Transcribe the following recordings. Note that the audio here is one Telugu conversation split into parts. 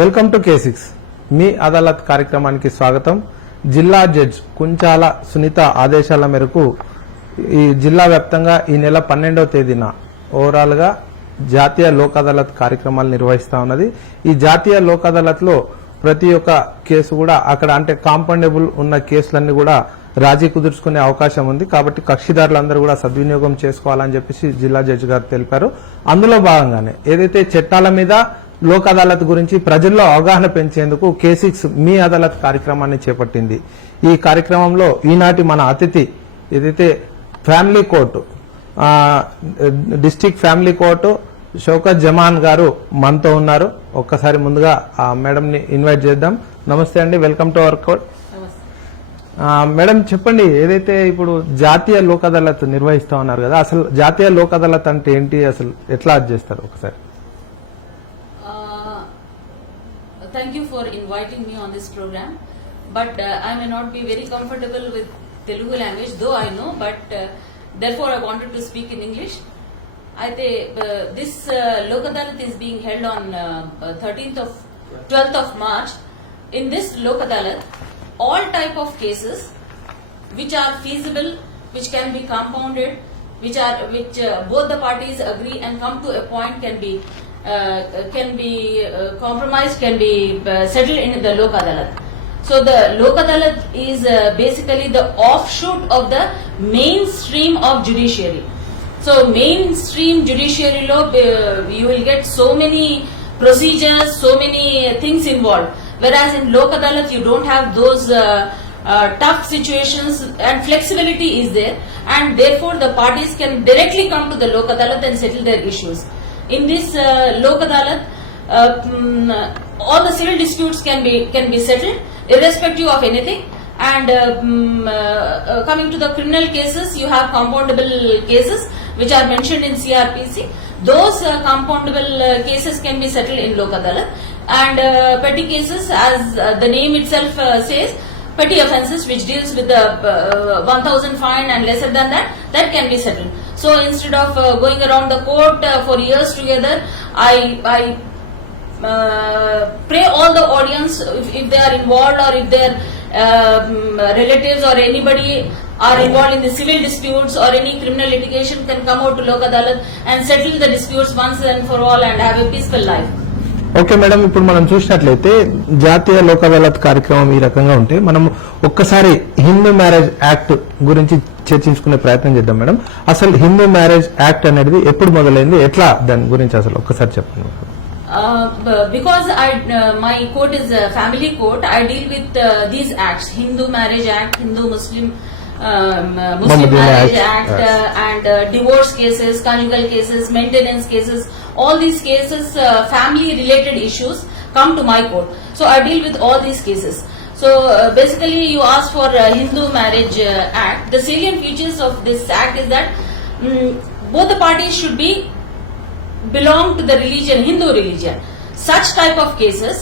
వెల్కమ్ టు K6 మీ అదాలత్ కార్యక్రమానికి స్వాగతం. జిల్లా జడ్జ్ కుంచాల సునీత ఆదేశాల మేరకు ఈ జిల్లా వ్యాప్తంగా ఈ నెల 12వ తేదీన ఓవరాల్ గా జాతీయ లోక్ అదాలత్ కార్యక్రమాలు నిర్వహిస్తా ఉన్నది. ఈ జాతీయ లోక్ అదాలత్ లో ప్రతి ఒక్క కేసు కూడా అక్కడ అంటే కాంపౌండబుల్ ఉన్న కేసులన్నీ కూడా రాజీ కుదుర్చుకునే అవకాశం ఉంది. కాబట్టి కక్షిదారులందరూ కూడా సద్వినియోగం చేసుకోవాలని చెప్పేసి జిల్లా జడ్జి గారు తెలిపారు. అందులో భాగంగానే ఏదైతే చట్టాల మీద లోక్ అదాలత్ గురించి ప్రజల్లో అవగాహన పెంచేందుకు K6 మీ అదాలత్ కార్యక్రమాన్ని చేపట్టింది. ఈ కార్యక్రమంలో ఈనాటి మన అతిథి ఏదైతే family court district family court Shaukat Zaman గారు మనతో ఉన్నారు. ఒక్కసారి ముందుగా మేడం ని ఇన్వైట్ చేద్దాం. నమస్తే అండి, welcome to our court. Madam చెప్పండి, ఏదైతే ఇప్పుడు జాతీయ లోక్ అదాలత్ నిర్వహిస్తా ఉన్నారు కదా, అసలు జాతీయ లోక్ అదాలత్ అంటే ఏంటి, అసలు ఎట్లా చేస్తారు ఒకసారి? Thank you for inviting me on this program, but I may not be very comfortable with Telugu language, though I know, but therefore I wanted to speak in English. This Lok Adalat is being held on 12th of March. In this Lok Adalat, all type of cases which are feasible, which can be compounded, which both the parties agree and come to a point can be compromised, can be settled in the Lok Adalat. So the Lok Adalat is basically the offshoot of the mainstream of judiciary. So mainstream judiciary law, you will get so many procedures, so many things involved. Whereas in Lok Adalat, you don't have those tough situations, and flexibility is there, and therefore the parties can directly come to the Lok Adalat and settle their issues. In this Lok Adalat, all the civil disputes can be settled irrespective of anything. And coming to the criminal cases, you have compoundable cases which are mentioned in CRPC. Those compoundable cases can be settled in Lok Adalat. And petty cases, as the name itself says, petty offences which deals with the 1,000 fine and lesser than that can be settled. So instead of going around the court for years together, I pray all the audience, if they are involved or if their relatives or anybody are involved in the civil disputes or any criminal litigation, can come out to Lok Adalat and settle the disputes once and for all and have a peaceful life. Okay madam, ఇప్పుడు మనం చూసినట్లయితే జాతీయ లోక్ అదాలత్ కార్యక్రమం ఈ రకంగా ఉంటే మనం ఒక్కసారి హిందూ మ్యారేజ్ యాక్ట్ గురించి చర్చించుకునే ప్రయత్నం చేద్దాం. మేడం, అసలు హిందూ మ్యారేజ్ యాక్ట్ అనేది ఎప్పుడు మొదలైంది, ఎట్లా దాని గురించి అసలు ఒక్కసారి చెప్పండి. Because my court is a family court, I deal with these acts: Hindu Marriage Act, Hindu Muslim Marriage Act, and divorce cases, conjugal cases, maintenance cases. All these cases, family related issues, come to my court. So I deal with all these cases. So basically, you ask for Hindu Marriage Act. The salient features of this act is that both the parties should belong to the religion, Hindu religion. Such type of cases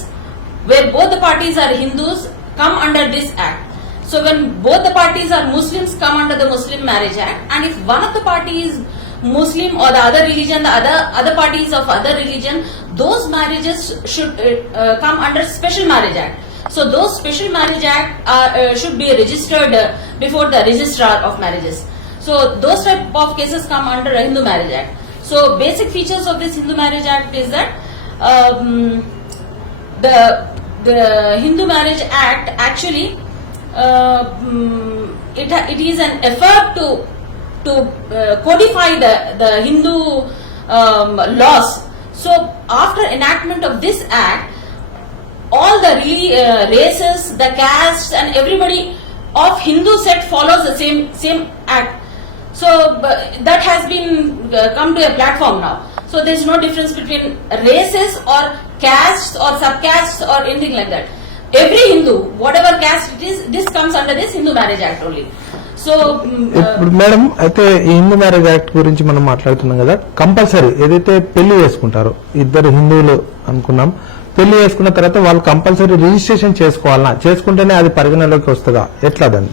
where both the parties are Hindus come under this act. So when both the parties are Muslims, come under the Muslim Marriage Act. And if one of the parties Muslim or the other religion, the other parties of other religion, those marriages should come under Special Marriage Act. So those Special Marriage Act should be registered before the Registrar of Marriages. So those type of cases come under Hindu Marriage Act. So basic features of this Hindu Marriage Act is that the Hindu Marriage Act actually it is an effort to codify the Hindu laws. So after enactment of this act, all the races, the castes and everybody of Hindu sect follows the same act. So that has been come to a platform now. So there is no difference between races or castes or subcastes or anything like that. Every Hindu, whatever caste it is, this comes under this Hindu Marriage Act only. So ఇప్పుడు మేడం, అయితే ఈ హిందూ మ్యారేజ్ యాక్ట్ గురించి మనం మాట్లాడుతున్నాం కదా, కంపల్సరీ ఏదైతే పెళ్లి చేసుకుంటారో ఇద్దరు హిందువులు అనుకున్నాం, పెళ్లి చేసుకున్న తర్వాత వాళ్ళు కంపల్సరీ రిజిస్ట్రేషన్ చేసుకోవాలన్నా, చేసుకుంటేనే అది పరిగణలోకి వస్తుందా, ఎట్లా దాన్ని?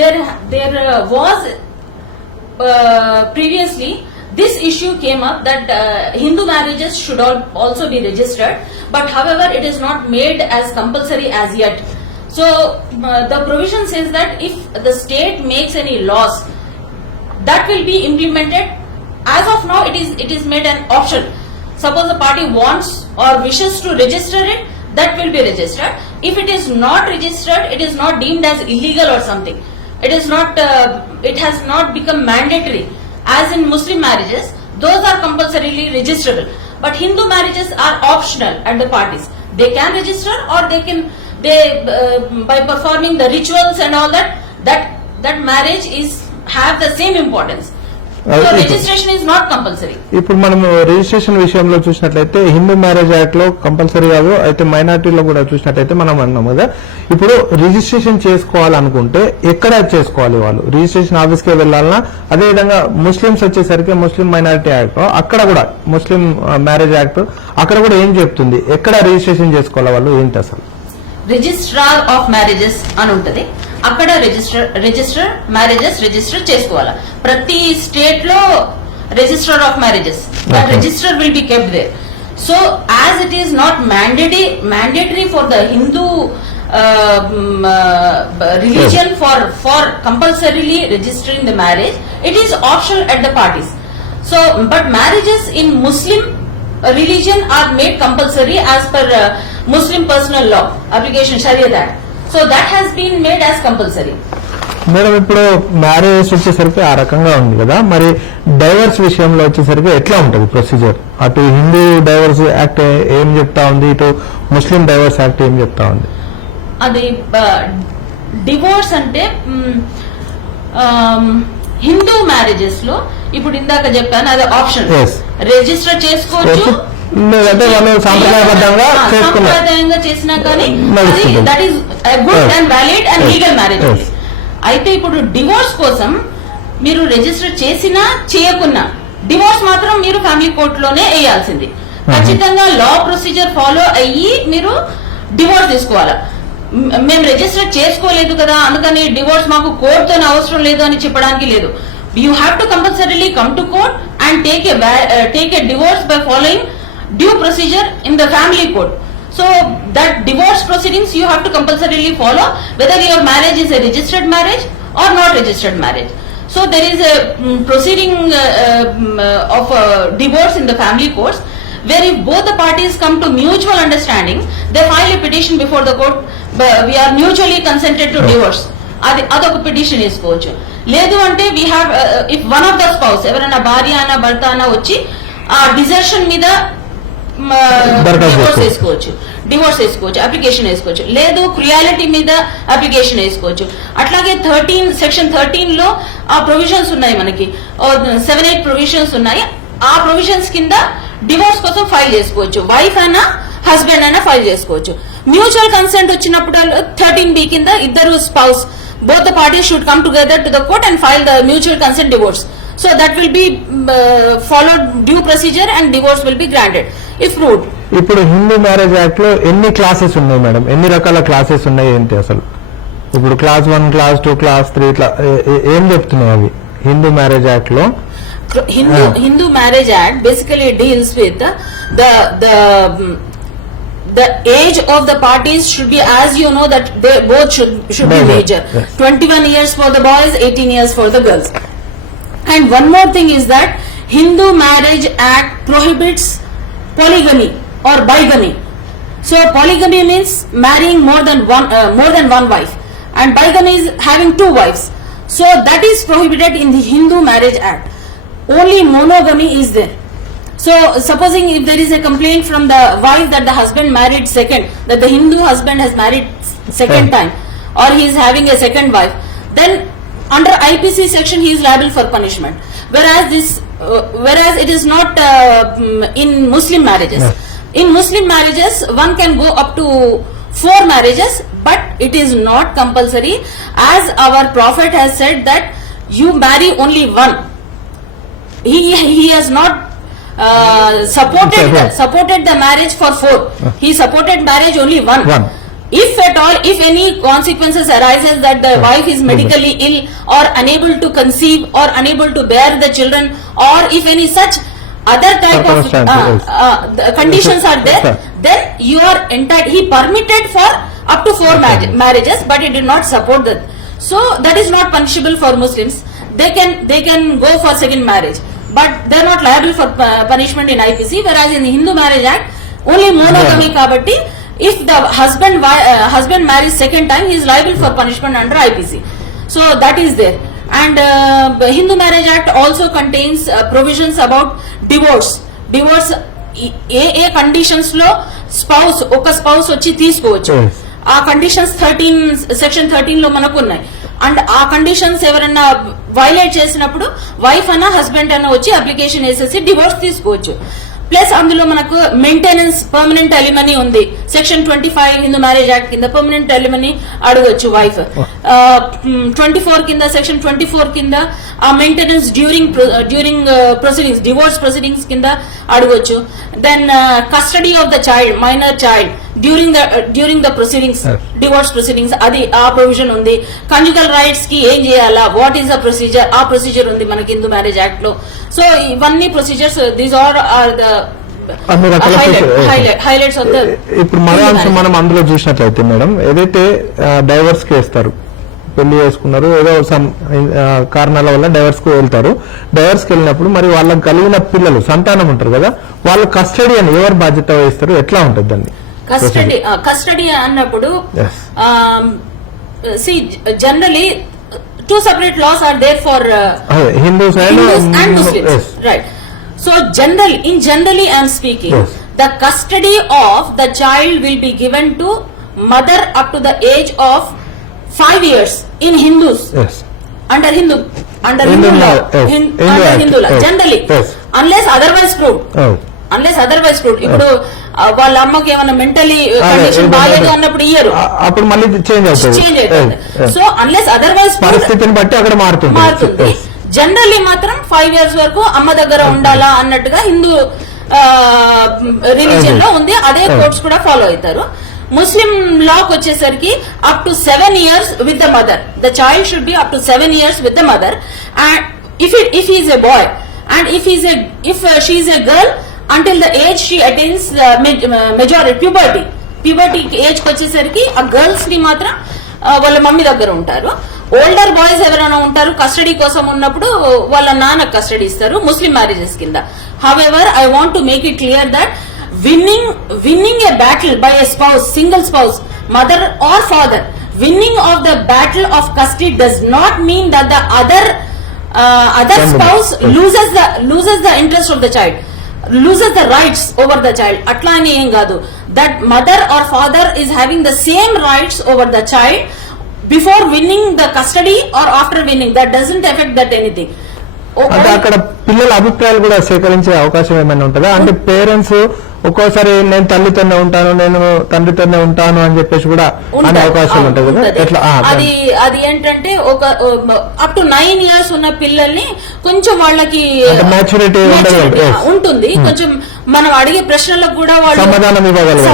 There was previously this issue came up that Hindu marriages should also be registered, but however it is not made as compulsory as yet. So the provision says that if the state makes any laws, that will be implemented. As of now, it is made an option. Suppose the party wants or wishes to register it, that will be registered. If it is not registered, it is not deemed as illegal or something. It is not. It has not become mandatory. As in Muslim marriages, those are compulsorily registerable. But Hindu marriages are optional at the parties. They can register or by performing the rituals and all that marriage have the same importance. So registration is not compulsory. ఇప్పుడు మనం రిజిస్ట్రేషన్ విషయంలో చూసినట్లయితే హిందూ మ్యారేజ్ యాక్ట్ లో కంపల్సరీ కాదు, అయితే మైనారిటీలో కూడా చూసినట్లయితే మనం అన్నాం కదా. ఇప్పుడు రిజిస్ట్రేషన్ చేసుకోవాలనుకుంటే ఎక్కడ చేసుకోవాలి? వాళ్ళు రిజిస్ట్రేషన్ ఆఫీస్ కే వెళ్ళాలన్నా, అదేవిధంగా ముస్లిమ్స్ వచ్చేసరికి ముస్లిం మైనారిటీ యాక్ట్ అక్కడ కూడా ముస్లిం మ్యారేజ్ యాక్ట్ అక్కడ కూడా ఏం చెప్తుంది, ఎక్కడ రిజిస్ట్రేషన్ చేసుకోవాలి వాళ్ళు, ఏంటి అసలు? రిజిస్ట్రార్ ఆఫ్ మ్యారేజెస్ అని ఉంటది, అక్కడ రిజిస్టర్ మ్యారేజెస్ రిజిస్టర్ చేసుకోవాలా. ప్రతి స్టేట్ లో register of marriages register will be kept there. So as it is not mandatory for the Hindu religion for compulsorily registering the marriage, it is optional at the parties. So but marriages in Muslim religion are made compulsory as per Muslim personal law application Shariat Act. So that has been made as compulsory. Madam, ఇప్పుడు మ్యారేజ్ వచ్చేసరికి ఆ రకంగా ఉంది కదా, మరి డైవర్స్ విషయంలో వచ్చేసరికి ఎట్లా ఉంటుంది ప్రొసీజర్? అటు హిందూ డైవర్స్ యాక్ట్ ఏం చెప్తా ఉంది, ఇటు ముస్లిం డైవర్స్ యాక్ట్ ఏం చెప్తా ఉంది? అది డివోర్స్ అంటే హిందూ మ్యారేజెస్ లో ఇప్పుడు ఇందాక చెప్పాను అది ఆప్షన్. Yes. రిజిస్టర్ చేసుకోవచ్చు, లేదంటే వాళ్ళు సాంప్రదాయంగా చేసినా కానీ that is good and valid and legal marriage. అయితే ఇప్పుడు డివోర్స్ కోసం మీరు రిజిస్టర్ చేసినా చేయకున్నా డివోర్స్ మాత్రం మీరు ఫ్యామిలీ కోర్టులోనే వేయాల్సింది. ఖచ్చితంగా లా ప్రొసీజర్ ఫాలో అయ్యి మీరు డివోర్స్ తీసుకోవాలా. మేము రిజిస్టర్ చేసుకోలేదు కదా అందుకని డివోర్స్ మాకు కోర్టుతో అవసరం లేదు అని చెప్పడానికి లేదు. You have to compulsorily come to court and take a divorce by following due procedure in the family court. So that divorce proceedings you have to compulsorily follow whether your marriage is a registered marriage or not registered marriage. So there is a proceeding of divorce in the family courts where if both the parties come to mutual understanding, they file a petition before the court, we are mutually consented to divorce. అదొక పిటిషన్ వేసుకోవచ్చు. లేదు అంటే we have if one of the spouse ఎవరైనా భార్య అన్న భర్త అన్న వచ్చి ఆ డిజర్షన్ మీద డివోర్స్ వేసుకోవచ్చు, అప్లికేషన్ వేసుకోవచ్చు. లేదు క్రుయాలిటీ మీద అప్లికేషన్ వేసుకోవచ్చు. అట్లాగే సెక్షన్ 13 లో ఆ ప్రొవిజన్స్ ఉన్నాయి, మనకి 7-8 ప్రొవిజన్స్ ఉన్నాయి. ఆ ప్రొవిజన్స్ కింద డివోర్స్ కోసం ఫైల్ చేసుకోవచ్చు. వైఫ్ అయినా హస్బెండ్ అయినా ఫైల్ చేసుకోవచ్చు. మ్యూచువల్ కన్సెంట్ వచ్చినప్పుడు 13B కింద ఇద్దరు spouse both the parties should come together to the court and file the mutual consent divorce. So that will be followed due procedure and divorce will be granted if proved. ఇప్పుడు హిందూ మ్యారేజ్ యాక్ట్ లో ఎన్ని క్లాసెస్ ఉన్నాయి మేడం? ఎన్ని రకాల క్లాసెస్ ఉన్నాయి ఏంటి అసలు? ఇప్పుడు క్లాస్ 1, క్లాస్ 2, క్లాస్ 3 ఇట్లా ఏం చెప్తున్నాయి అవి హిందూ మ్యారేజ్ యాక్ట్ లో? Hindu marriage act basically deals with the age of the parties should be, as you know, that they both should be major. Yes. 21 years for the boys, 18 years for the girls. And one more thing is that Hindu marriage act prohibits polygamy or bigamy. So polygamy means marrying more than one wife, and bigamy is having 2 wives. So that is prohibited in the Hindu marriage act. Only monogamy is there. So supposing if there is a complaint from the wife that the husband married second, that the Hindu husband has married second time, or he is having a second wife, then under IPC section he is liable for punishment. Whereas it is not in Muslim marriages. Yeah. In Muslim marriages one can go up to 4 marriages, but it is not compulsory, as our Prophet has said that you marry only one. He has not supported the marriage for 4. He supported marriage only one. if at all, if any consequences arises that the wife is medically ill or unable to conceive or unable to bear the children, or if any such other type of Circumstances, the conditions are there, Yes, then you are entitled. He permitted for up to 4 marriages, but he did not support that. So that is not punishable for Muslims. They can go for second marriage, but they are not liable for punishment in IPC. Whereas in the Hindu Marriage Act, only monogamy kabatti. If the husband marries second time, he is liable for punishment under IPC. So that is there. And Hindu Marriage Act also contains provisions about divorce. Divorce A conditions లో ఒక స్పౌస్ వచ్చి తీసుకోవచ్చు. ఆ కండిషన్స్ సెక్షన్ 13 లో మనకు ఉన్నాయి. అండ్ ఆ కండిషన్స్ ఎవరన్నా వైలేట్ చేసినప్పుడు వైఫ్ అన్న హస్బెండ్ అన్న వచ్చి అప్లికేషన్ వేసేసి డివోర్స్ తీసుకోవచ్చు. ప్లస్ అందులో మనకు మెయింటెనెన్స్ పర్మనెంట్ ఎలిమనీ ఉంది. సెక్షన్ 25 హిందూ మ్యారేజ్ యాక్ట్ కింద పర్మనెంట్ ఎలిమనీ అడగొచ్చు వైఫ్. 24 కింద సెక్షన్ 24 కింద ఆ maintenance during proceedings, divorce proceedings కింద అడగొచ్చు. Then custody of the child, minor child during the proceedings, divorce proceedings, అది ఆ ప్రొవిజన్ ఉంది. కంజుగల్ రైట్స్ కి ఏం చేయాలా, వాట్ ఈస్ ద ప్రొసీజర్, ఆ ప్రొసీజర్ ఉంది మనకి హిందూ మ్యారేజ్ యాక్ట్ లో. సో ఇవన్నీ procedures, these are the highlights of the. ఇప్పుడు మరో అంశం మనం అందులో చూసినట్లయితే మేడం, ఏదైతే డైవర్స్ కి వేస్తారు, పెళ్లి చేసుకున్నారు, ఏదో సమ్ కారణాల వల్ల డైవర్స్ కు వెళ్తారు. డైవర్స్ కి వెళ్ళినప్పుడు మరి వాళ్ళకి కలిగిన పిల్లలు, సంతానం ఉంటారు కదా, వాళ్ళ కస్టడీ అని ఎవరు బాధ్యత వహిస్తారు, ఎట్లా ఉంటుంది దాన్ని? కస్టడీ అన్నప్పుడు generally 2 separate laws are there for Hindus and Muslims. Yes. Right. So generally I am speaking, Yes. the custody of the child will be given to mother up to the age of 5 years in Hindus. Yes. Under Hindu law. Yes. Under Hindu law. Yes. Generally. Yes. Unless otherwise proved. Oh. ఇప్పుడు వాళ్ళ అమ్మకి ఏమైనా మెంటలీ కండిషన్ బాగాలేదు అన్నప్పుడు ఇయ్యరు, అప్పుడు మళ్ళీ చేంజ్ అవుతుంది. సో అన్లెస్ అదర్వైజ్ పరిస్థితిని బట్టి అక్కడ మారుతుంది. జనరల్లీ మాత్రం 5 years వరకు అమ్మ దగ్గర ఉండాలా అన్నట్టుగా హిందూ రిలీజియన్ లో ఉంది. అదే కోర్ట్స్ కూడా ఫాలో అవుతారు. ముస్లిం లాకి వచ్చేసరికి up to 7 years with the mother. The child should be up to 7 years with the mother. And if he is a boy and if she is a girl, until the age she attains majority puberty age కి వచ్చేసరికి ఆ గర్ల్స్ ని మాత్రం వాళ్ళ మమ్మీ దగ్గర ఉంటారు. ఓల్డర్ బాయ్స్ ఎవరైనా ఉంటారు కస్టడీ కోసం ఉన్నప్పుడు వాళ్ళ నాన్న కస్టడీ ఇస్తారు ముస్లిం మ్యారేజెస్ కింద. However I want to make it clear that winning a battle by a spouse, single spouse, mother or father, winning of the battle of custody does not mean that the other spouse loses the interest of the child, loses the rights over the child. Atla ani em kaadu. That mother or father is having the same rights over the child before winning the custody or after winning. That doesn't affect that anything. అంటే అక్కడ పిల్లల అభిప్రాయాలు కూడా సేకరించే అవకాశం ఏమైనా ఉంటుందా? అంటే పేరెంట్స్ ఒక్కోసారి నేను తల్లితోనే ఉంటాను, నేను తండ్రితోనే ఉంటాను అని చెప్పేసి కూడా అనే అవకాశం ఉంటుంది కదా, ఎట్లా? అది ఏంటంటే ఒక అప్ టు 9 years ఉన్న పిల్లల్ని కొంచెం వాళ్ళకి మ్యాచ్యూరిటీ ఉంటుంది. కొంచెం మనం అడిగే ప్రశ్నలకు కూడా వాళ్ళు సమాధానం ఇవ్వగలరు.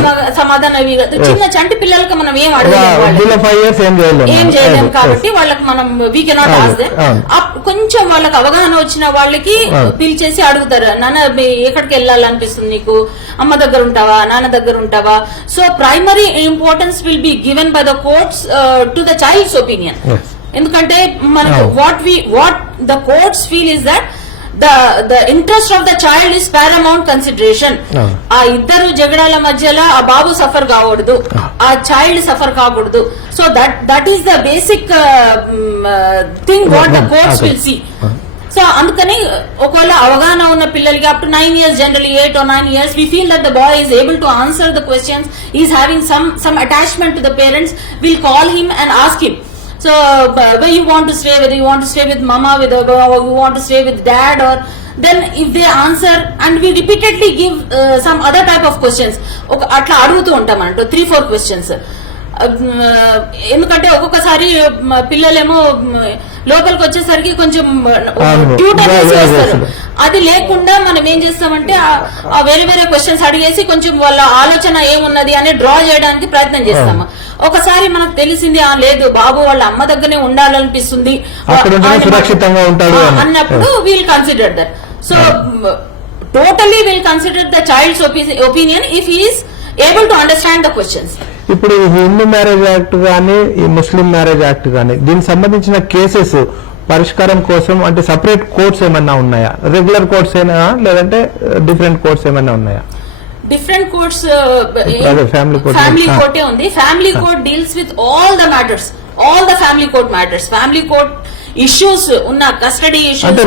చిన్న చంటి పిల్లలకి మనం ఏం చేయలేము కాబట్టి వాళ్ళకి మనం వీ కెనాట్ ఆస్క్ దెం. కొంచెం వాళ్ళకి అవగాహన వచ్చిన వాళ్ళకి పిలిచేసి అడుగుతారు, నాన్న ఎక్కడికి వెళ్ళాలనిపిస్తుంది నీకు, అమ్మ దగ్గర ఉంటావా, నాన్న దగ్గర ఉంటావా. So primary importance will be given by the courts to the child's opinion. ఎందుకంటే మనకు what the courts feel is that the interest of the child is paramount consideration. ఆ ఇద్దరు జగడాల మధ్యలో ఆ బాబు సఫర్ కాకూడదు, ఆ చైల్డ్ సఫర్ కాకూడదు. So that is the basic thing what the courts will see. So అందుకని ఒకవేళ అవగాహన ఉన్న పిల్లలకి up to 9 years, generally 8 or 9 years, we feel that the boy is able to answer the questions, he is having some attachment to the parents, we'll call him and ask him, so where you want to stay, whether you want to stay with mama, whether you want to stay with dad, or then if they answer, and we repeatedly give some other type of questions. అట్లా అడుగుతూ ఉంటాం అంటూ 3-4 questions. ఎందుకంటే ఒక్కొక్కసారి పిల్లలేమో లోపలికి వచ్చేసరికి కొంచెం ట్యూటర్ వస్తారు. అది లేకుండా మనం ఏం చేస్తామంటే వేరే వేరే క్వశ్చన్స్ అడిగేసి కొంచెం వాళ్ళ ఆలోచన ఏమున్నది అని డ్రా చేయడానికి ప్రయత్నం చేస్తాము. ఒకసారి మనకు తెలిసింది లేదు బాబు వాళ్ళ అమ్మ దగ్గరనే ఉండాలనిపిస్తుంది అక్కడ ఉంటేనే సురక్షితంగా ఉంటాడు అని. అన్నప్పుడు we'll consider that. So totally will consider the child's opinion if he is able to understand the questions. ఇప్పుడు ఈ హిందూ మ్యారేజ్ యాక్ట్ గానీ ఈ ముస్లిం మ్యారేజ్ యాక్ట్ గానీ దీనికి సంబంధించిన కేసెస్ పరిష్కారం కోసం అంటే సపరేట్ కోర్ట్స్ ఏమైనా ఉన్నాయా? రెగ్యులర్ కోర్ట్స్ అయినా లేదంటే డిఫరెంట్ కోర్ట్స్ ఏమైనా ఉన్నాయా? Different courts family court family కోర్టే ఉంది. Family court deals with all the matters, all the family court matters. Family court issues ఉన్న కస్టడీ అంటే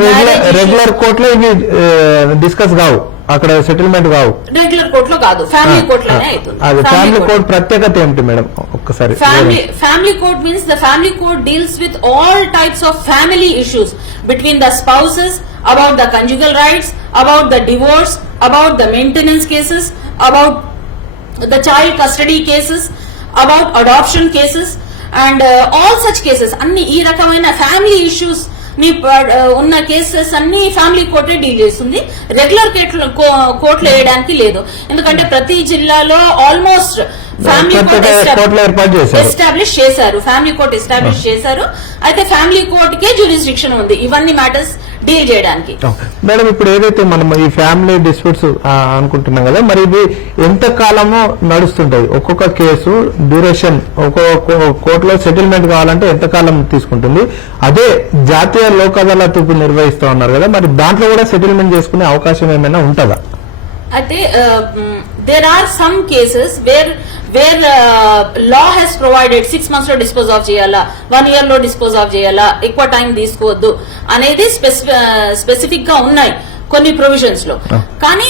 రెగ్యులర్ కోర్ట్ లో ఇవి డిస్కస్ కావు, అక్కడ సెటిల్మెంట్ కావు. రెగ్యులర్ కోర్ట్ లో కాదు, ఫ్యామిలీ కోర్ట్ లోనే అవుతుంది. అది ఫ్యామిలీ కోర్ట్ ప్రత్యేకత ఏమిటి మేడం ఒక్కసారి? Family court means the family court deals with all types of family issues between the spouses, about the conjugal rights, about the divorce, about the maintenance cases, about the child custody cases, about adoption cases and all such cases. అన్ని ఈ రకమైన ఫ్యామిలీ ఇష్యూస్ ని ఉన్న కేసెస్ అన్ని ఫ్యామిలీ కోర్టే డీల్ చేస్తుంది. రెగ్యులర్ కోర్టులో వేయడానికి లేదు, ఎందుకంటే ప్రతి జిల్లాలో ఆల్మోస్ట్ ఫ్యామిలీ కోర్ట్ ఎస్టాబ్లిష్ చేశారు, ఫ్యామిలీ కోర్ట్ ఎస్టాబ్లిష్ చేశారు. అయితే ఫ్యామిలీ కోర్ట్ కే జ్యూరిస్డిక్షన్ ఉంది ఇవన్నీ మ్యాటర్స్ డీల్ చేయడానికి. మేడం ఇప్పుడు ఏదైతే మనం ఈ ఫ్యామిలీ డిస్ప్యూట్స్ అనుకుంటున్నాం కదా, మరి ఇది ఎంత కాలము నడుస్తుంటది? ఒక్కొక్క కేసు డ్యూరేషన్ ఒక్కొక్క కోర్టులో సెటిల్మెంట్ కావాలంటే ఎంత కాలం తీసుకుంటుంది? అదే జాతీయ లోక్ అదాలత్ నిర్వహిస్తా ఉన్నారు కదా, మరి దాంట్లో కూడా సెటిల్మెంట్ చేసుకునే అవకాశం ఏమైనా ఉంటుందా? అయితే there are some cases where law has provided 6 months లో డిస్పోజ్ ఆఫ్ చేయాలా, 1 year లో డిస్పోజ్ ఆఫ్ చేయాలా, ఎక్కువ టైం తీసుకోవద్దు అనేది స్పెసిఫిక్ గా ఉన్నాయి కొన్ని ప్రొవిజన్స్ లో. కానీ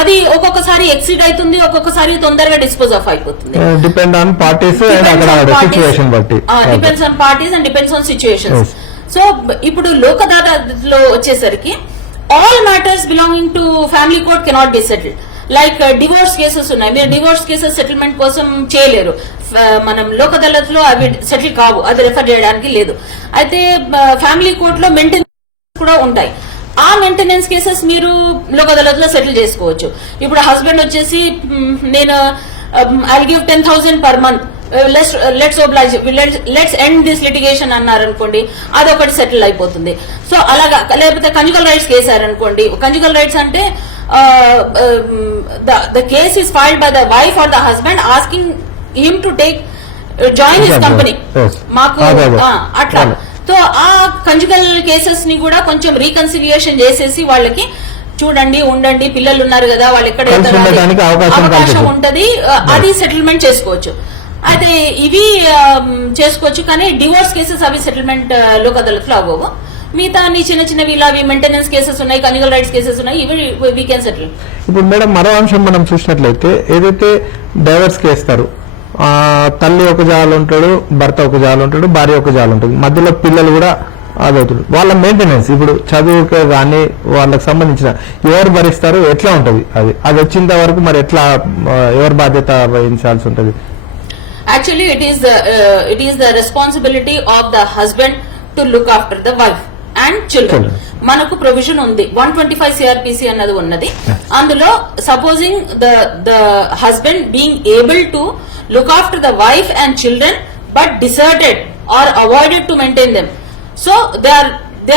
అది ఒక్కొక్కసారి ఎక్సీడ్ అవుతుంది, ఒక్కొక్కసారి తొందరగా డిస్పోజ్ ఆఫ్ అయిపోతుంది. డిపెండ్ ఆన్ పార్టీస్ సిచ్యువేషన్ బట్టి, depends on parties and depends on situations. So ఇప్పుడు లోక్ అదాలత్ లో వచ్చేసరికి all matters belonging to family court cannot be settled. Like divorce cases ఉన్నాయి, మీరు డివోర్స్ కేసెస్ సెటిల్మెంట్ కోసం చేయలేరు, మనం లోక్ అదాలత్ లో అవి సెటిల్ కావు, అది రెఫర్ చేయడానికి లేదు. అయితే ఫ్యామిలీ కోర్ట్ లో మెయింటెనెన్స్ కూడా ఉంటాయి, ఆ మెయింటెనెన్స్ కేసెస్ మీరు లోక్ అదాలత్ లో సెటిల్ చేసుకోవచ్చు. ఇప్పుడు హస్బెండ్ వచ్చేసి నేను I give 10,000 per month, let's end this litigation అన్నారు అనుకోండి, అది ఒకటి సెటిల్ అయిపోతుంది. సో అలాగా, లేకపోతే కంజుగల్ రైట్స్ కేసారనుకోండి, కంజుగల్ రైట్స్ అంటే the case is filed by the wife or the husband asking him to join his company. మాకు అట్లా. సో ఆ కంజుగల్ కేసెస్ ని కూడా కొంచెం రీకన్సిలియేషన్ చేసేసి వాళ్ళకి చూడండి, ఉండండి, పిల్లలు ఉన్నారు కదా, వాళ్ళు ఎక్కడ అవకాశం ఉంటది, అది సెటిల్మెంట్ చేసుకోవచ్చు. అయితే ఇవి చేసుకోవచ్చు, కానీ డివోర్స్ కేసెస్ అవి సెటిల్మెంట్ లోక్ అదాలత్ లో అవ్వవు. మిగతా చిన్న చిన్నవి ఇలా మెయింటెనెన్స్ కేసెస్ ఉన్నాయి, కన్జుగల్ రైట్స్ కేసెస్ ఉన్నాయి, ఇవి వీ కెన్ సెటిల్. ఇప్పుడు మేడం మరో అంశం మనం చూసినట్లయితే ఏదైతే డైవర్స్ కేస్తారు, తల్లి ఒక జాలు ఉంటాడు, భర్త ఒక జాలు ఉంటాడు, భార్య ఒక జాలు ఉంటుంది, మధ్యలో పిల్లలు కూడా అదవుతుంది. వాళ్ళ మెయింటెనెన్స్ ఇప్పుడు చదువుకే కానీ వాళ్ళకి సంబంధించిన ఎవరు భరిస్తారు, ఎట్లా ఉంటుంది? అది వచ్చినంత వరకు మరి ఎట్లా ఎవరు బాధ్యత వహించాల్సి ఉంటుంది? Actually, it is the responsibility of the husband to look after the wife and children. మనకు ప్రొవిజన్ ఉంది, 125 CRPC అన్నది ఉన్నది. అందులో supposing the husband being able to look after the wife and children but deserted or avoided to maintain them, so they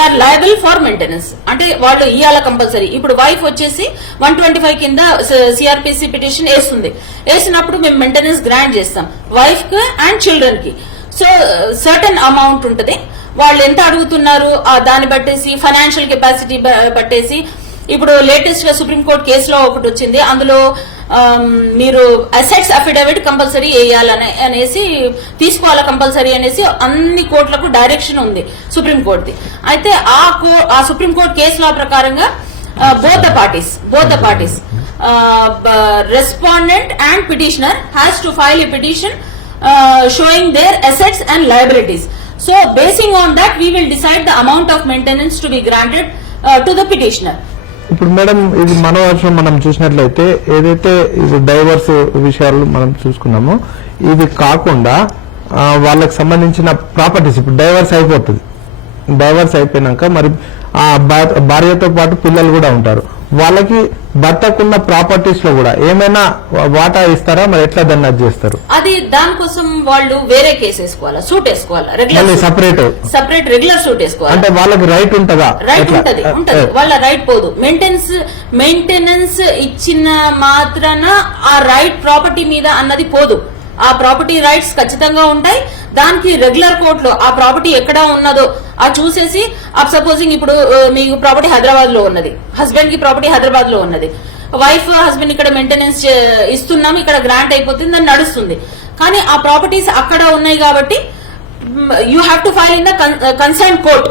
are liable for maintenance. అంటే వాళ్ళు ఇయ్యాల కంపల్సరీ. ఇప్పుడు వైఫ్ వచ్చేసి 125 కింద సిఆర్పిసి పిటిషన్ వేసినప్పుడు మేము మెయింటెనెన్స్ గ్రాంట్ చేస్తాం వైఫ్ కి అండ్ చిల్డ్రన్ కి. సో సర్టన్ అమౌంట్ ఉంటుంది, వాళ్ళు ఎంత అడుగుతున్నారు దాన్ని బట్టేసి, ఫైనాన్షియల్ కెపాసిటీ బట్టేసి. ఇప్పుడు లేటెస్ట్ గా సుప్రీంకోర్టు కేసులో ఒకటి వచ్చింది, అందులో మీరు అసెట్స్ అఫిడవిట్ కంపల్సరీ వేయాలని అనేసి, తీసుకోవాలా కంపల్సరీ అనేసి అన్ని కోర్టులకు డైరెక్షన్ ఉంది సుప్రీంకోర్టుది. అయితే ఆ సుప్రీంకోర్టు కేసు లా ప్రకారంగా both the parties respondent and petitioner has to file a petition showing their assets and liabilities. So basing on that we will decide the amount of maintenance to be granted to the petitioner. ఇప్పుడు మేడం ఇది మనోవర్షం మనం చూసినట్లయితే ఏదైతే ఇది డైవర్స్ విషయాలు మనం చూసుకున్నామో, ఇది కాకుండా వాళ్ళకి సంబంధించిన ప్రాపర్టీస్, ఇప్పుడు డైవర్స్ అయిపోతుంది, డైవర్స్ అయిపోయినాక మరి ఆ భార్యతో పాటు పిల్లలు కూడా ఉంటారు, వాళ్ళకి భర్తకున్న ప్రాపర్టీస్ లో కూడా ఏమైనా వాటా ఇస్తారా, మరి ఎట్లా దాన్ని అది చేస్తారు? అది దానికోసం వాళ్ళు వేరే కేసు వేసుకోవాలా, సూట్ వేసుకోవాలా, రెగ్యులర్ సపరేట్ రెగ్యులర్ సూట్ వేసుకోవాలి. అంటే వాళ్ళకి రైట్ ఉంటదా? రైట్ ఉంటది, వాళ్ళ రైట్ పోదు. మెయింటెనెన్స్ ఇచ్చిన మాత్రాన ఆ రైట్ ప్రాపర్టీ మీద అన్నది పోదు. ఆ ప్రాపర్టీ రైట్స్ ఖచ్చితంగా ఉంటాయి. దానికి రెగ్యులర్ కోర్టులో ఆ ప్రాపర్టీ ఎక్కడ ఉన్నదో ఆ చూసేసి, సపోజింగ్ ఇప్పుడు మీకు ప్రాపర్టీ హైదరాబాద్ లో ఉన్నది, హస్బెండ్ కి ప్రాపర్టీ హైదరాబాద్ లో ఉన్నది, వైఫ్ హస్బెండ్ ఇక్కడ మెయింటెనెన్స్ ఇస్తున్నాం, ఇక్కడ గ్రాంట్ అయిపోతుంది, దాన్ని నడుస్తుంది. కానీ ఆ ప్రాపర్టీస్ అక్కడ ఉన్నాయి కాబట్టి you have to file in the concern court.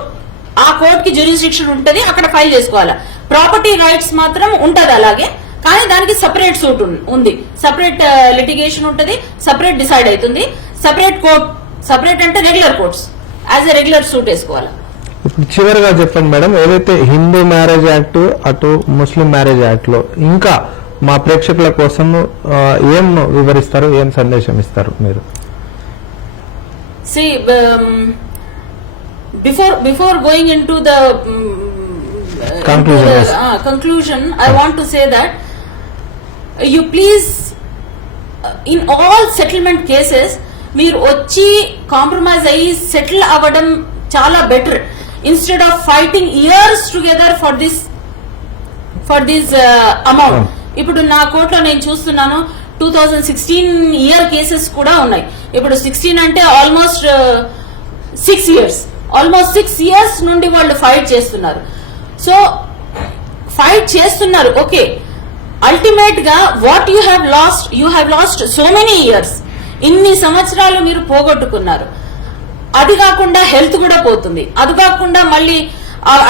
ఆ కోర్ట్ కి జ్యూరిస్డిక్షన్ ఉంటుంది, అక్కడ ఫైల్ చేసుకోవాలి. ప్రాపర్టీ రైట్స్ మాత్రం ఉంటది అలాగే, కానీ దానికి సపరేట్ సూట్ ఉంది, సపరేట్ లిటిగేషన్ ఉంటుంది, సపరేట్ డిసైడ్ అవుతుంది, సపరేట్ కోర్ట్, సపరేట్ అంటే regular courts as a regular suit వేసుకోవాలి. ఇప్పుడు చివరిగా చెప్పండి మేడం, ఏదైతే హిందూ మ్యారేజ్ యాక్ట్ అటు ముస్లిం మ్యారేజ్ యాక్ట్ లో ఇంకా మా ప్రేక్షకుల కోసం ఏం వివరిస్తారు, ఏం సందేశం ఇస్తారు మీరు? See, before going into the conclusion, I want to say that you please, in all settlement cases, మీరు వచ్చి కాంప్రమైజ్ అయ్యి సెటిల్ అవ్వడం చాలా better, instead of fighting years together for this amount. ఇప్పుడు నా కోర్టులో నేను చూస్తున్నాను 2016 ఇయర్ కేసెస్ కూడా ఉన్నాయి. ఇప్పుడు 16 అంటే ఆల్మోస్ట్ 6 ఇయర్స్ నుండి వాళ్ళు ఫైట్ చేస్తున్నారు. సో ఫైట్ చేస్తున్నారు, ఓకే. అల్టిమేట్ గా what you have lost so many years, ఇన్ని సంవత్సరాలు మీరు పోగొట్టుకున్నారు. అది కాకుండా హెల్త్ కూడా పోతుంది, అది కాకుండా మళ్ళీ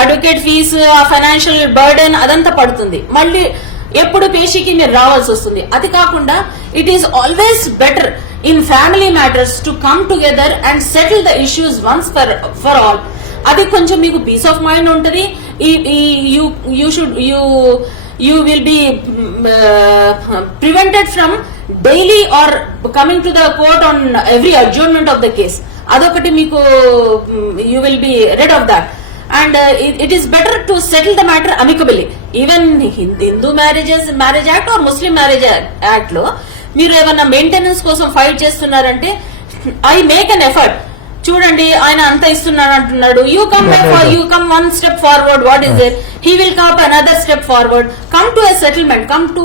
అడ్వకేట్ ఫీజు, ఆ ఫైనాన్షియల్ బర్డెన్ అదంతా పడుతుంది, మళ్ళీ ఎప్పుడు పేషీకి మీరు రావాల్సి వస్తుంది. అది కాకుండా it is always better in family matters to come together and settle the issues once for all. అది కొంచెం మీకు పీస్ ఆఫ్ మైండ్ ఉంటుంది. You will be prevented from daily or coming to the court on every adjournment of the case. Adokati meeku you will be rid of that, and it is better to settle the matter amicably. Even Hindu marriage act or Muslim marriage act lo మీరు ఏమన్నా మెయింటెనెన్స్ కోసం ఫైట్ చేస్తున్నారంటే ఐ మేక్ అన్ ఎఫర్ట్. చూడండి, ఆయన అంత ఇస్తున్నాడు అంటున్నాడు, you come one step forward, what is there, he will come another step forward, come to a settlement, come to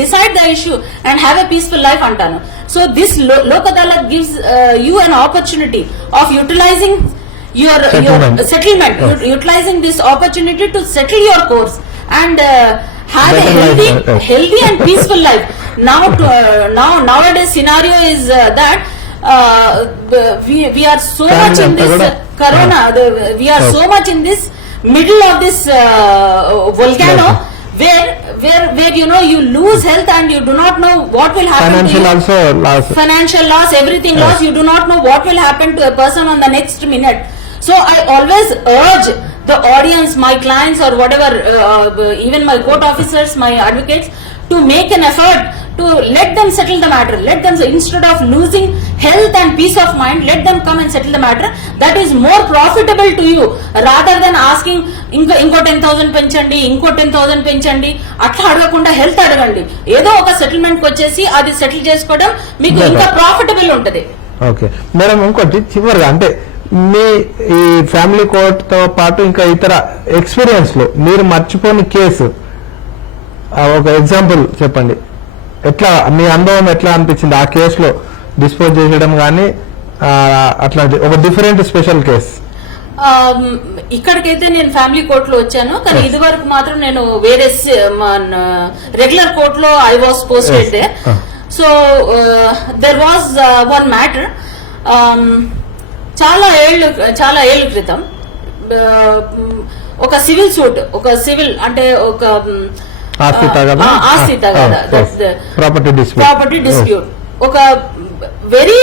decide the issue and have a peaceful life antanu. So this Lok Adalat gives you an opportunity of utilizing your settlement, utilizing this opportunity to settle your course and have a healthy and peaceful life. Nowadays scenario is that we are so much in this corona, we are so much in this middle of this volcano where you lose health and you do not know what will happen to you. Financial loss, everything loss, you do not know what will happen to a person on the next minute. So I always urge the audience, my clients or whatever, even my court officers, my advocates, to make an effort to let them settle the matter. Let them, instead of losing health and peace of mind, let them come and settle the matter. That is more profitable to you rather than asking ఇంకో 10,000 పెంచండి, ఇంకో 10,000 పెంచండి. అట్లా అడగకుండా హెల్త్ అడగండి. ఏదో ఒక సెటిల్మెంట్ వచ్చేసి అది సెటిల్ చేసుకోవడం మీకు ఇంకా ప్రాఫిటబుల్ ఉంటది. ఓకే మేడం, ఇంకోటి చివరిగా, అంటే మీ ఈ ఫ్యామిలీ కోర్ట్ తో పాటు ఇంకా ఇతర ఎక్స్పీరియన్స్ లో మీరు మర్చిపోని కేసు ఒక ఎగ్జాంపుల్ చెప్పండి. ఎట్లా మీ అనుభవం ఎట్లా అనిపించింది ఆ కేసులో డిస్పోజ్ చేయడం కానీ, అట్లా ఒక డిఫరెంట్ స్పెషల్ కేసు? ఇక్కడికైతే నేను ఫ్యామిలీ కోర్ట్ లో వచ్చాను, కానీ ఇది వరకు మాత్రం నేను వేరే రెగ్యులర్ కోర్ట్ లో I was posted there. So there was one matter చాలా ఏళ్ళు క్రితం. ఒక సివిల్ సూట్, ఒక సివిల్ అంటే ఒక ఆస్తి తగాదా, ప్రాపర్టీ డిస్ప్యూట్. ఒక very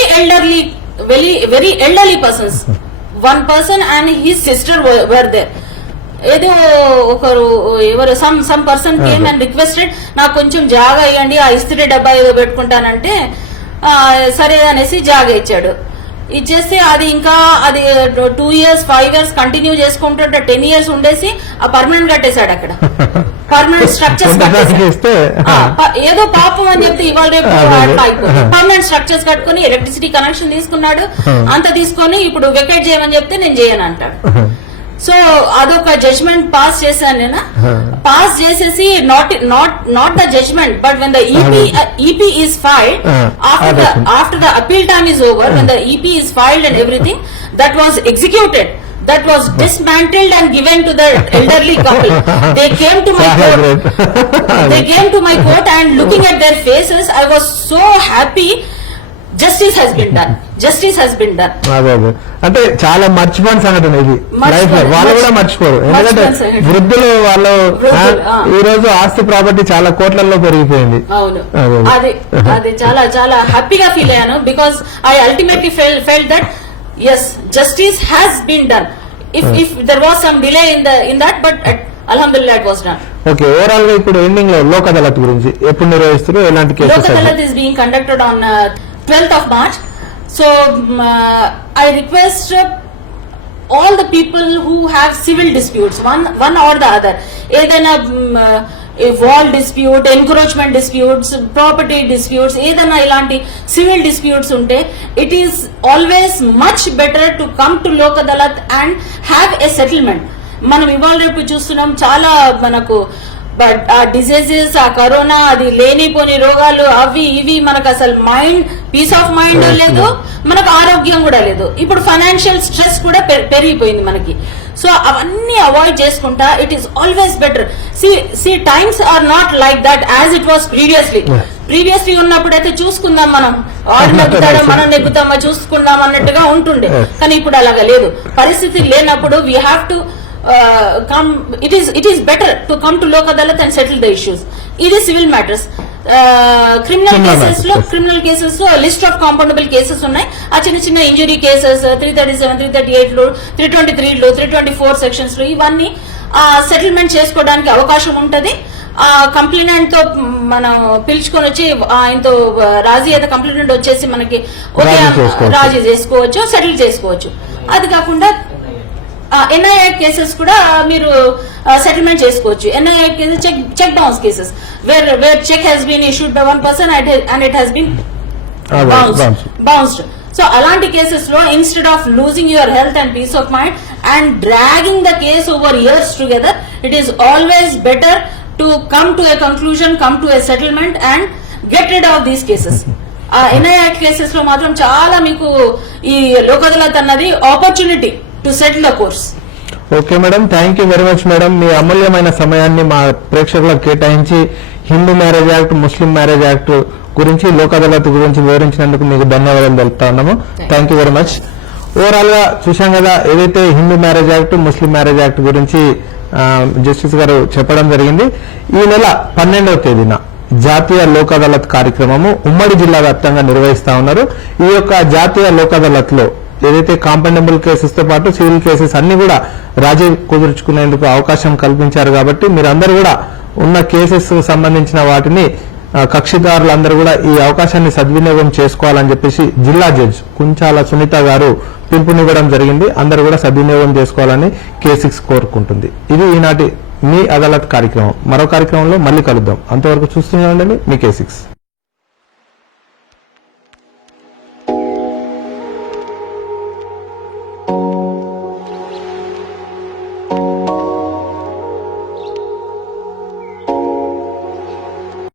elderly persons, one person and his sister were there. ఏదో ఒకరు ఎవరు some person came and requested, నాకు కొంచెం జాగా ఇవ్వండి, ఆ ఇస్త్రీ డబ్బా ఏదో పెట్టుకుంటానంటే సరే అనేసి జాగా ఇచ్చాడు. ఇచ్చేస్తే అది ఇంకా అది 2 years 5 years కంటిన్యూ చేసుకుంటుంటే 10 years ఉండేసి ఆ పర్మనెంట్ కట్టేశాడు అక్కడ పర్మనెంట్ స్ట్రక్చర్స్ ఏదో పాపం అని చెప్తే ఇవాళ రేపు పర్మనెంట్ స్ట్రక్చర్స్ కట్టుకుని ఎలక్ట్రిసిటీ కనెక్షన్ తీసుకున్నాడు, అంత తీసుకొని ఇప్పుడు వెకేట్ చేయమని చెప్తే నేను చేయను అంటాడు. సో అదొక జడ్జ్మెంట్ పాస్ చేశాను నేను. పాస్ చేసేసి not the judgment but when the EP is filed after the appeal time is over, when the EP is filed and everything, that was executed. That was dismantled and given to the elderly couple. They came to my court. They came to my court and looking at their faces, I was so happy. Justice has been done. Justice has been done. అంటే చాలా మర్చిపోయిన సంఘటన ఇది లైఫ్ లో. వాళ్ళు కూడా మర్చిపోరు, ఎందుకంటే వృద్ధులు వాళ్ళు ఈ రోజు ఆస్తి ప్రాపర్టీ చాలా కోట్లలో పెరిగిపోయింది. అవును, అది చాలా చాలా హ్యాపీగా ఫీల్ అయ్యాను. Because I ultimately felt that yes, justice has been done. If there was some delay in that, but alhamdulillah it was done. Okay, overall గా ఇప్పుడు ఎండింగ్ లో లోక్ అదాలత్ గురించి ఎప్పుడు నిర్వహిస్తారు, ఎలాంటి cases? Lok Adalat is being conducted on 12th of March. So I request all the people who have civil disputes, one or the other, ఏదైనా wall dispute, encroachment disputes, property disputes, ఏదైనా ఇలాంటి సివిల్ డిస్ప్యూట్స్ ఉంటే it is always much better to come to Lok Adalat and have a settlement. మనం ఇవాళ రేపు చూస్తున్నాం చాలా మనకు ఆ డిసీజెస్, ఆ కరోనా, అది లేనిపోని రోగాలు, అవి ఇవి, మనకు అసలు పీస్ ఆఫ్ మైండ్ లేదు, మనకు ఆరోగ్యం కూడా లేదు. ఇప్పుడు ఫైనాన్షియల్ స్ట్రెస్ కూడా పెరిగిపోయింది మనకి. సో అవన్నీ అవాయిడ్ చేసుకుంటా it is always better. See times are not like that as it was previously ఉన్నప్పుడైతే చూసుకుందాం, మనం వాడు నెగ్గుతాడా మనం నెగ్గుతామా చూసుకుందాం అన్నట్టుగా ఉంటుండే. కానీ ఇప్పుడు అలాగా లేదు. పరిస్థితి లేనప్పుడు we have to come. It is better to come to Lok Adalat and settle the issues. It is civil matters. Criminal cases లో లిస్ట్ ఆఫ్ కాంపౌండబుల్ కేసెస్ ఉన్నాయి. ఆ చిన్న చిన్న ఇంజురీ కేసెస్ 337, 338 లో, 323 లో, 324 సెక్షన్స్ లో ఇవన్నీ సెటిల్మెంట్ చేసుకోవడానికి అవకాశం ఉంటది. ఆ కంప్లైనెంట్ తో మనం పిలుచుకొని వచ్చి ఆయనతో రాజీ అయితే కంప్లైనెంట్ వచ్చేసి మనకి రాజీ చేసుకోవచ్చు, సెటిల్ చేసుకోవచ్చు. అది కాకుండా ఎన్ఐ కేసెస్ కూడా మీరు సెటిల్మెంట్ చేసుకోవచ్చు. NI cases cheque bounce cases where cheque has been issued by one person and it has been bounced. So అలాంటి కేసెస్ లో instead of losing your health and peace of mind and dragging the case over years together, it is always better to come to a conclusion, come to a settlement and get rid of these cases. NI cases లో మాత్రం చాలా మీకు ఈ లోక్ అదాలత్ అన్నది opportunity to settle the course. Okay madam, thank you very much madam. మీ అమూల్యమైన సమయాన్ని మా ప్రేక్షకులకు కేటాయించి Hindu marriage act, Muslim marriage act గురించి, లోక్ అదాలత్ గురించి వివరించినందుకు మీకు ధన్యవాదాలు తెలుపుతా ఉన్నాము. Thank you very much. Overall గా చూశాం కదా, ఏదైతే Hindu marriage act, Muslim marriage act గురించి జస్టిస్ గారు చెప్పడం జరిగింది. ఈ నెల 12వ తేదీన జాతీయ లోక్ అదాలత్ కార్యక్రమము ఉమ్మడి జిల్లా వ్యాప్తంగా నిర్వహిస్తా ఉన్నారు. ఈ యొక్క జాతీయ లోక్ అదాలత్ లో ఏదైతే కాంపౌండబుల్ కేసెస్ తో పాటు సివిల్ కేసెస్ అన్ని కూడా రాజీ కుదుర్చుకునేందుకు అవకాశం కల్పించారు. కాబట్టి మీరందరూ కూడా ఉన్న కేసెస్ సంబంధించిన వాటిని కక్షిదారులందరూ కూడా ఈ అవకాశాన్ని సద్వినియోగం చేసుకోవాలని చెప్పేసి జిల్లా జడ్జ్ కుంచాల సునీత గారు పిలుపునివ్వడం జరిగింది. అందరూ కూడా సద్వినియోగం చేసుకోవాలని K6 కోరుకుంటుంది. ఇది ఈనాటి మీ అదాలత్ కార్యక్రమం. మరో కార్యక్రమంలో మళ్ళీ కలుద్దాం. అంతవరకు చూస్తూనే ఉండండి మీ K6.